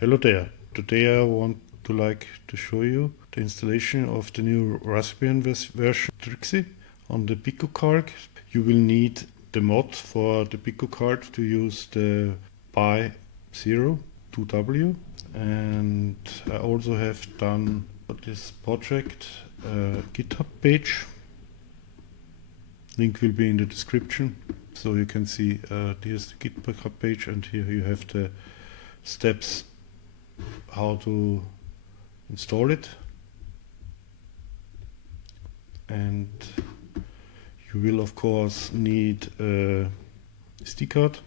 Hello there. Today I want to show you the installation of the new rasbian version Trixie on the Picocalc. You will need the mod for the Picocalc to use the Pi0 2W, and I also have done for this project a GitHub page. Link will be in the description, so you can see here's the GitHub page, and here you have the steps how to install it, and you will of course need a SD card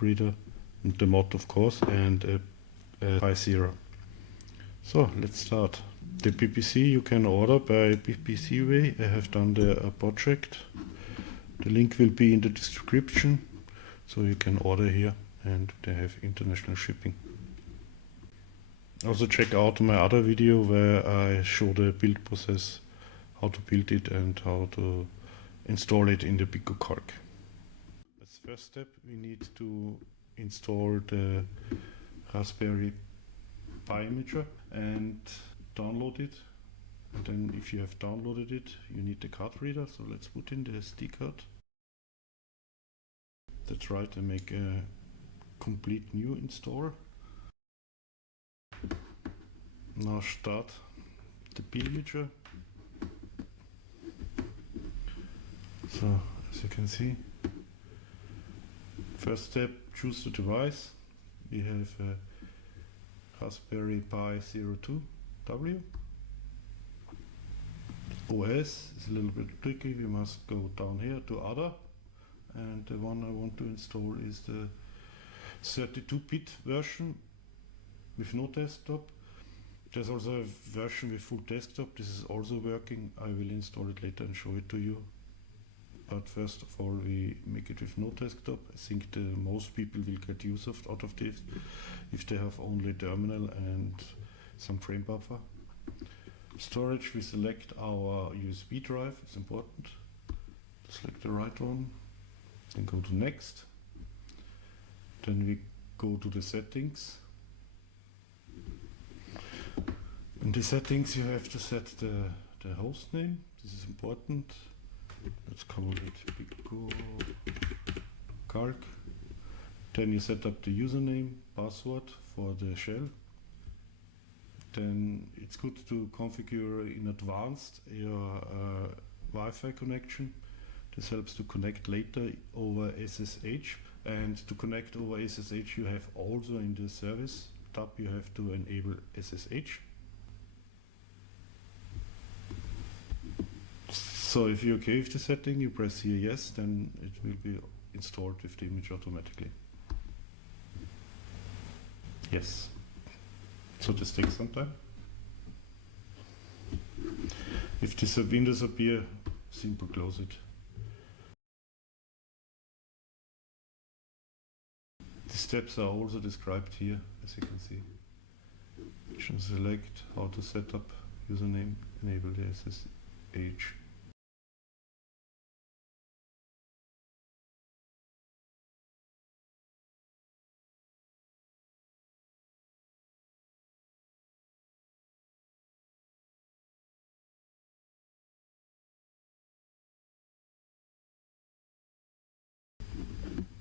reader, and the mod of course, and a Pi0. So let's start. The PPC you can order by PCBway. I have done the project. The link will be in the description, so you can order here, and they have international shipping. Also check out my other video where I show the build process, how to build it and how to install it in the Picocalc. As first step, we need to install the Raspberry Pi imager and download it. And then if you have downloaded it, you need the card reader. So let's put in the SD card. That's right, I make a complete new install. Now start the Pi imager. So as you can see, first step, choose the device. We have a Raspberry Pi 02W. OS is a little bit tricky, we must go down here to other, and the one I want to install is the 32-bit version with no desktop. There's also a version with full desktop. This is also working. I will install it later and show it to you. But first of all, we make it with no desktop. I think most people will get use out of this if they have only terminal and some frame buffer. Storage, we select our USB drive. It's important. Select the right one. Then go to next. Then we go to the settings. In the settings you have to set the host name. This is important. Let's call it Picocalc. Then you set up the username, password for the shell. Then it's good to configure in advance your Wi-Fi connection. This helps to connect later over SSH. And to connect over SSH you have also in the service tab you have to enable SSH. So if you're okay with the setting, you press here yes, then it will be installed with the image automatically. Yes. So this takes some time. If these windows appear, simply close it. The steps are also described here, as you can see. You should select how to set up username, enable the SSH.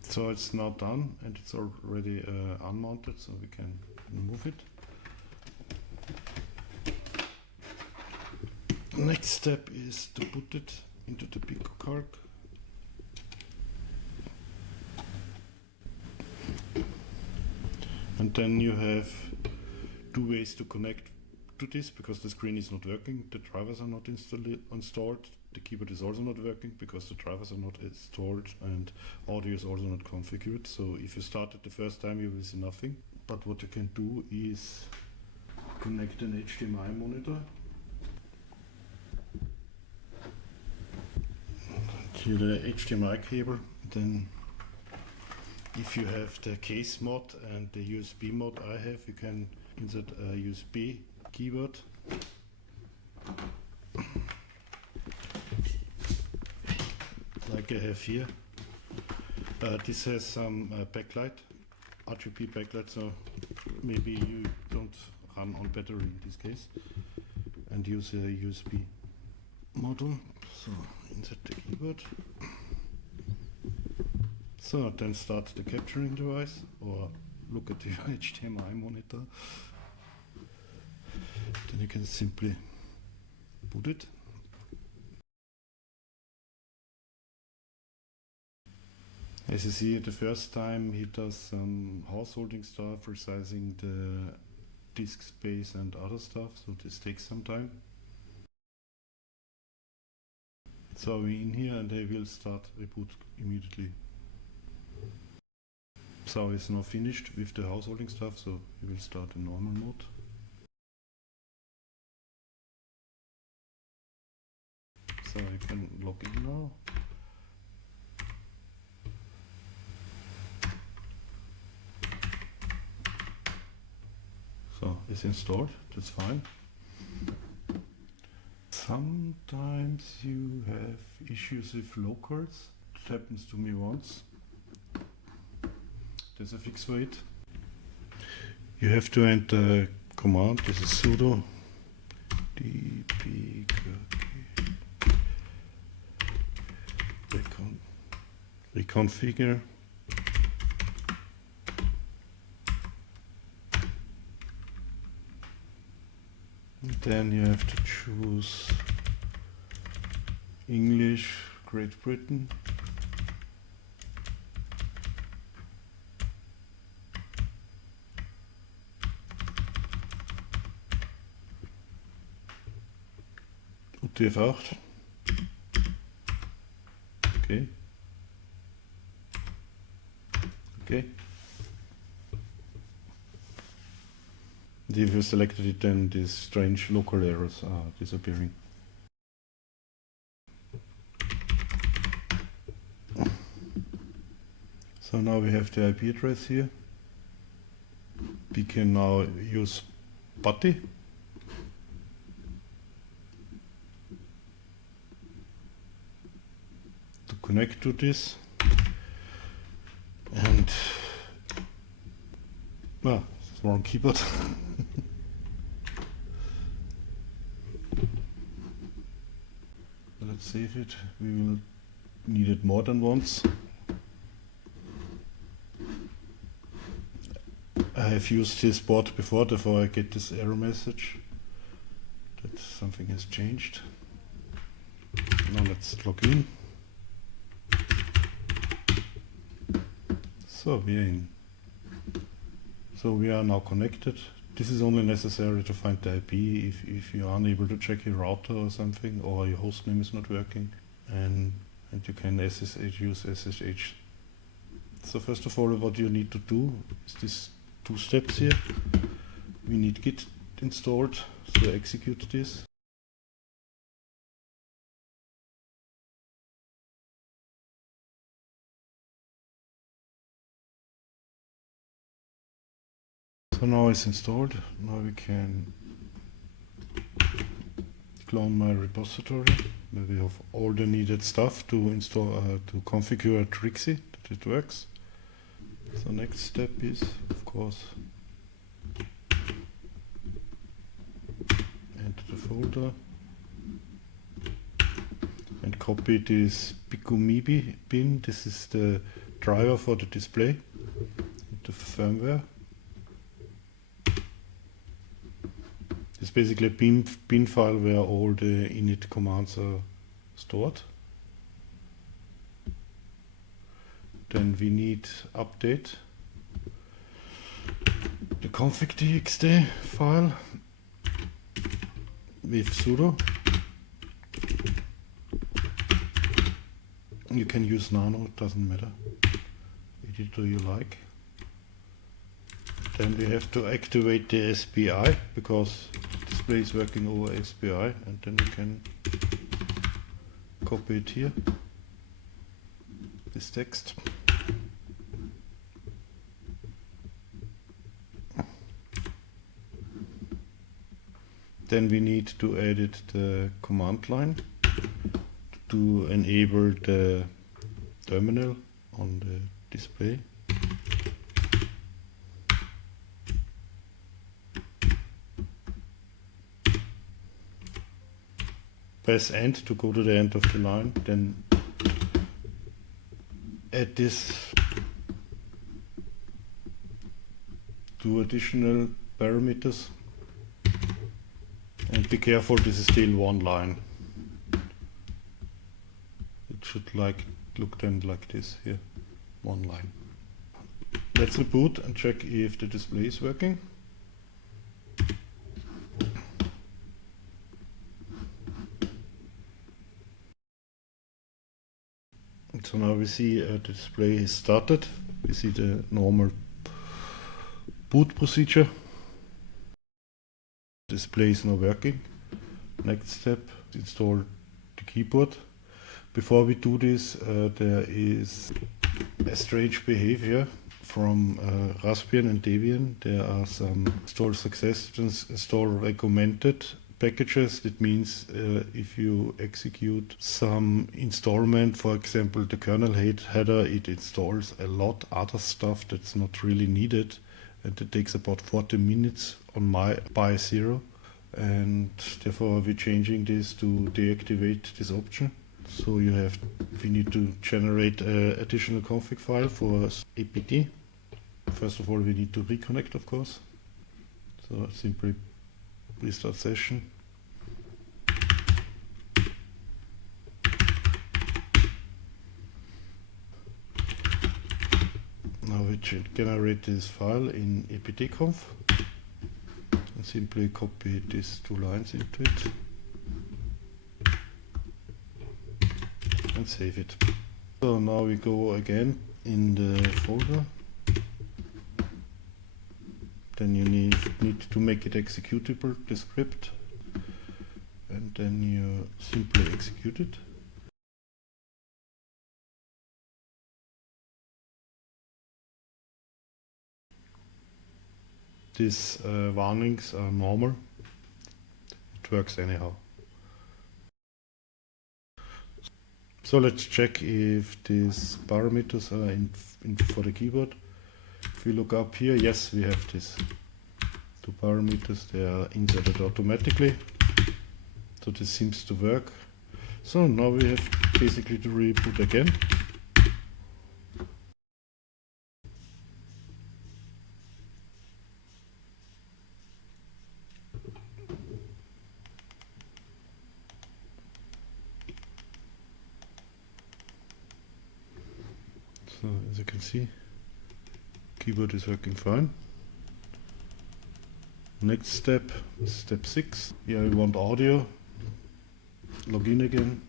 So it's now done and it's already unmounted, so we can remove it. Next step is to put it into the Picocalc. And then you have two ways to connect to this, because the screen is not working, the drivers are not installed, the keyboard is also not working because the drivers are not installed, and audio is also not configured. So if you start it the first time you will see nothing. But what you can do is connect an HDMI monitor. To the HDMI cable. Then if you have the case mod and the USB mod I have, you can insert a USB keyboard. Like I have here. This has some backlight. RGB backlight, so maybe you don't run on battery in this case, and use a USB module. So insert the keyboard. So then start the capturing device, or look at the HDMI monitor. Then you can simply boot it. As you see, the first time he does some householding stuff, resizing the disk space and other stuff, so this takes some time. So we're in here and they will start reboot immediately. So it's now finished with the householding stuff, so we will start in normal mode. So you can log in now. So it's installed, that's fine. Sometimes you have issues with locals. It happens to me once. There's a fix for it. You have to enter a command. This is sudo dp reconfigure. Then you have to choose English, Great Britain. UTF-8. Okay. Okay. If you selected it, then these strange local errors are disappearing. So now we have the IP address here. We can now use PuTTY. To connect to this. And well, it's wrong keyboard. Let's save it. We will need it more than once. I have used this board before, therefore I get this error message that something has changed. Now let's log in. So we are in. So we are now connected. This is only necessary to find the IP if you are unable to check your router or something, or your hostname is not working, and you can SSH, use SSH. So first of all, what you need to do is these two steps here. We need Git installed, so execute this. So now it's installed. Now we can clone my repository. We have all the needed stuff to install, to configure Trixie, that it works. So next step is, of course, enter the folder and copy this Pico8 bin. This is the driver for the display, the firmware. It's basically a bin file where all the init commands are stored. Then we need update the config.txt file with sudo. You can use nano, it doesn't matter. Editor you like. Then we have to activate the SPI because display is working over SPI, and then we can copy it here, this text. Then we need to edit the command line to enable the terminal on the display. press end to go to the end of the line, then add this 2 additional parameters, and be careful, this is still one line. It should look then like this here, one line. Let's reboot and check if the display is working. So now we see the display is started. We see the normal boot procedure. Display is now working. Next step, install the keyboard. Before we do this, there is a strange behavior from Rasbian and Debian. There are some install successes, install recommended packages. That means if you execute some installment, for example the kernel header, it installs a lot other stuff that's not really needed, and it takes about 40 minutes on my by 0, and therefore we're changing this to deactivate this option. So we need to generate an additional config file for apt. First of all, we need to reconnect, of course. So simply restart session. Now we generate this file in apt-conf and simply copy these 2 lines into it and save it. So now we go again in the folder. Then you need to make it executable, the script, and then you simply execute it. These warnings are normal. It works anyhow. So let's check if these parameters are in for the keyboard. If we look up here, yes, we have these 2 parameters. They are inserted automatically. So this seems to work. So now we have basically to reboot again. So as you can see, keyboard is working fine. Next step, step 6. Here we want audio. Log in again.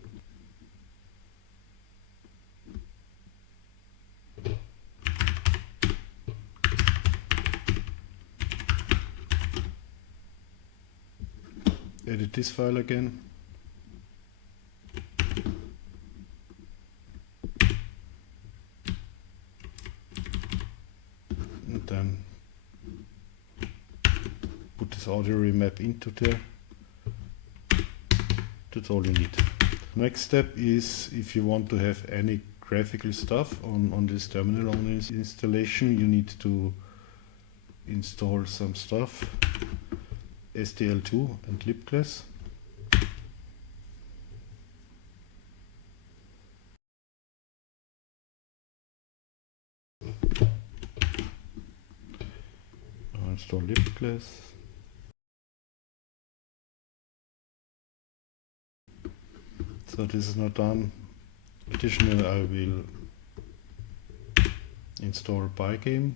Edit this file again. And then put this audio remap into there. That's all you need. Next step is, if you want to have any graphical stuff on this terminal only installation, you need to install some stuff, SDL2 and libclass. Now install libclass. So this is not done. Additionally, I will install PyGame.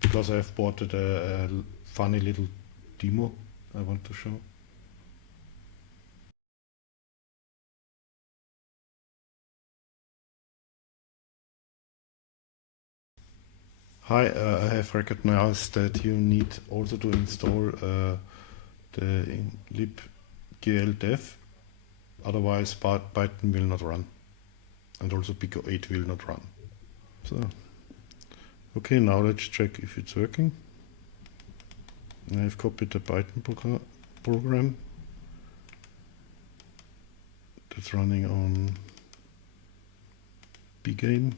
Because I have bought a funny little demo I want to show. Hi, I have recognized that you need also to install the libgl dev, otherwise Python will not run, and also Pico8 will not run. So, okay, now let's check if it's working. I've copied the Python program that's running on PyGame.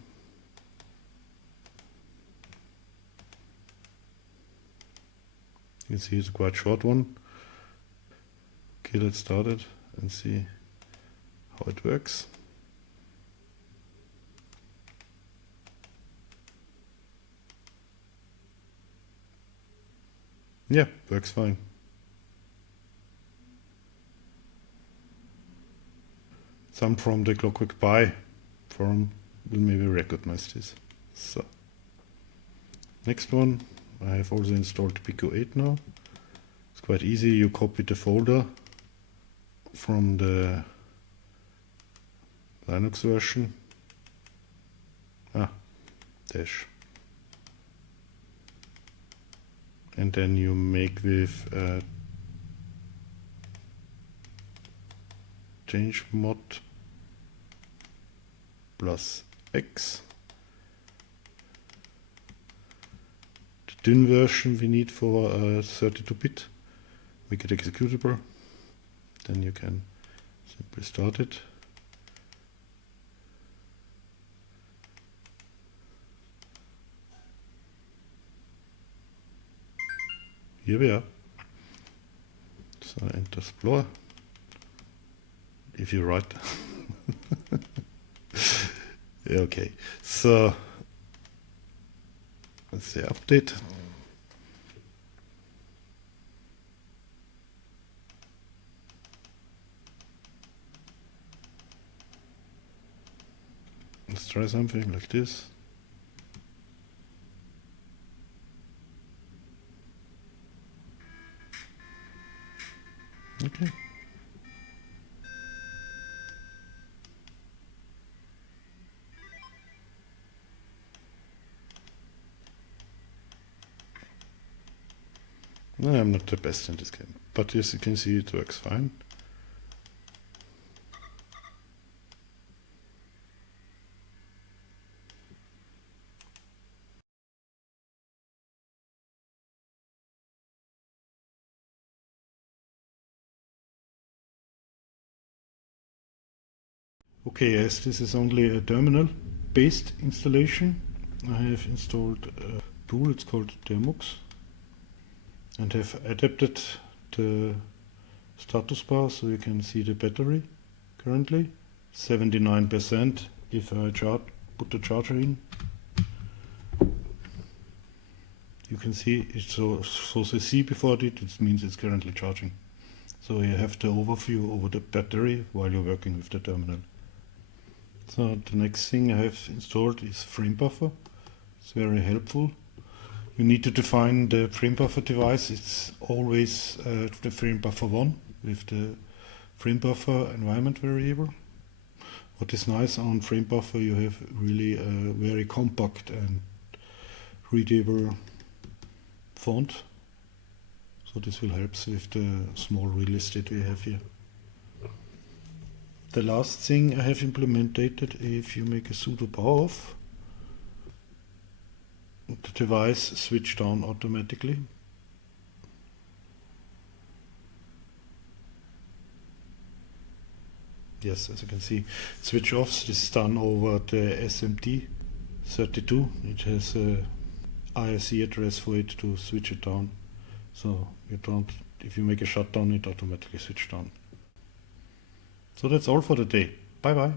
You see it's a quite short one. Okay, let's start it and see how it works. Yeah, works fine. Some from the Clockwork Forum will maybe recognize this. So, next one, I have also installed Pico8 now. It's quite easy. You copy the folder from the Linux version. Dash. And then you make with change mod plus X. The DIN version we need for 32-bit. Make it executable. Then you can simply start it. Here we are. So enter Explorer. If you write. Okay, so let's say update. Let's try something like this. Okay. No, I'm not the best in this game, but as you can see, it works fine. Okay, as this is only a terminal-based installation, I have installed a tool, it's called tmux, and have adapted the status bar so you can see the battery currently 79%. If I put the charger in, you can see it shows a C before it means it's currently charging. So you have the overview over the battery while you're working with the terminal. So the next thing I have installed is frame buffer. It's very helpful. You need to define the frame buffer device. It's always the frame buffer 1 with the frame buffer environment variable. What is nice on frame buffer, you have really a very compact and readable font. So this will help with the small real estate we have here. The last thing I have implemented, if you make a sudo power off, the device switch on automatically. Yes, as you can see, switch offs. This is done over the SMT32. It has a IRC address for it to switch it down. So you don't, if you make a shutdown, it automatically switches down. So that's all for the day. Bye bye.